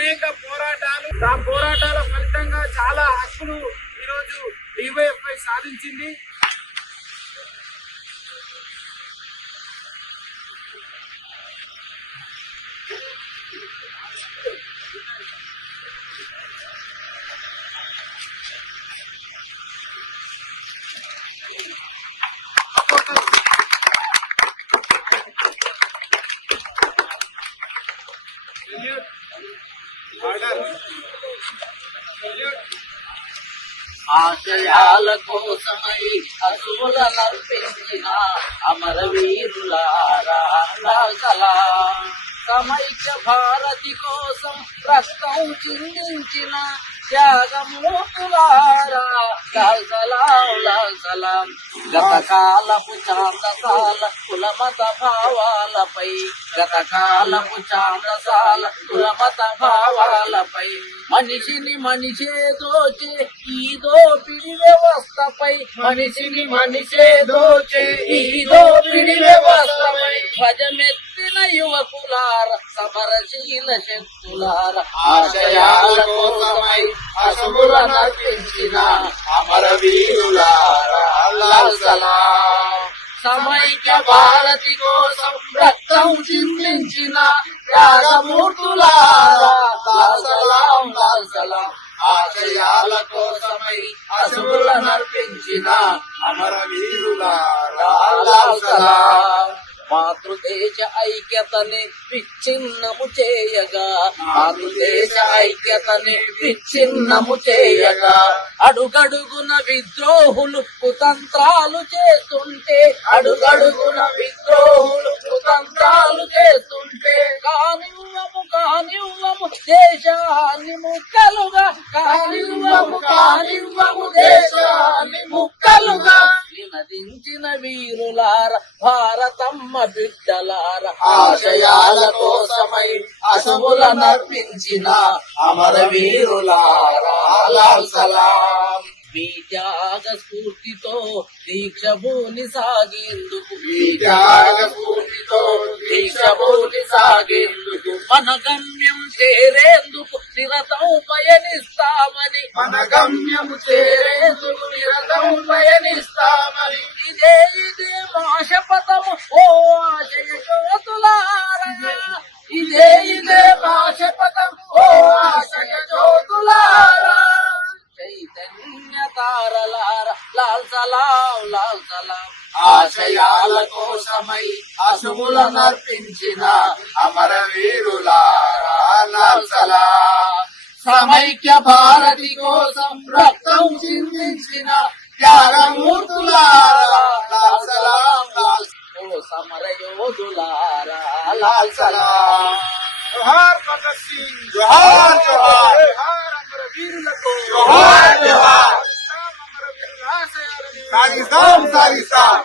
అనేక పోరాటాలు, ఆ పోరాటాల ఫలితంగా చాలా హక్కులు ఈరోజు డివైఎఫ్ఐ సాధించింది. ఆశయాల కోసమై అసువులనర్పించిన అమరవీరులారా సలాం. సమైక్య భారతి కోసం రక్తం చిందించిన త్యాగమూర్తులారా లాల్ సలాం లాల్ సలాం. గతకాలపు చాందసాల కులమత భావాలపై, గతకాలపు చాందసాల కులమత భావాలపై మనిషిని మనిషే దోచే ఈ దోపిడి వ్యవస్థపై, మనిషిని మనిషే దోచే ఈ దోపిడి వ్యవస్థపై ధ్వజమెత్తిన యువకులార సమరశీల శక్తులార ఆశయాల కోసమై అసువులనర్పించిన అమరవీరులారా లాల్ సలాం. సమైక్య భారతి కోసం రక్తం చిందించిన త్యాగమూర్తులారా లాల్ సలాం లాల్ సలాం. ఆశయాల కోసమై అసువులనర్పించిన అమరవీరులారా లాల్ సలాం. మాతృదేశ ఐక్యతని విచ్ఛిన్నము చేయగా, మాతృదేశ ఐక్యతని విచ్ఛిన్నము చేయగా అడుగడుగున విద్రోహులు కుతంత్రాలు చేస్తుంటే, అడుగడుగున విద్రోహులు కుతంత్రాలు చేస్తుంటే కానివ్వము కానివ్వము దేశాన్ని ముక్కలుగా, కానివ్వము కానివ్వము దేశాన్ని ముక్కలుగా నినదించిన వీరులార భారతమ్మ బిడ్డలార ఆశయాల కోసమై అసువులనర్పించిన అమరవీరులారా లాల్ సలాం. మీ త్యాగ స్ఫూర్తితో దీక్షభూని సాగేందుకు, మీ త్యాగ స్ఫూర్తితో దీక్షభూని సాగేందుకు మన గమ్యం చేరేందుకు నిరతం పయనిస్తామని, మన గమ్యం చేరేందుకు నిరతం పయనిస్తామని ఇదే ఇదే మా శపథము ఓ ఆశయ జ్యోతులారా, ఇదే ఇదే మా శపథం ఓ ఆశయ జ్యోతులారా. చైతన్య తారలార లాల్ సలాం లాల్ సలాం. ఆశయాల కోసమై అసువులనర్పించిన అమరవీరులారా లాల్ సలాం. సమైక్య భారతి కోసం రక్తం చిందించిన త్యాగమూర్తులారా లాల్ సలాం లాల్ సలాం. ఓ సమర యోధులారా లాల్ సలాం. జోహార్ భగత్ సింగ్, జోహార్ జోహార్, జోహార్ అమరవీరులకు, జోహార్ జోహార్. అమరవీరుల ఆశయాలని సాగిస్తాం సాగిస్తాం.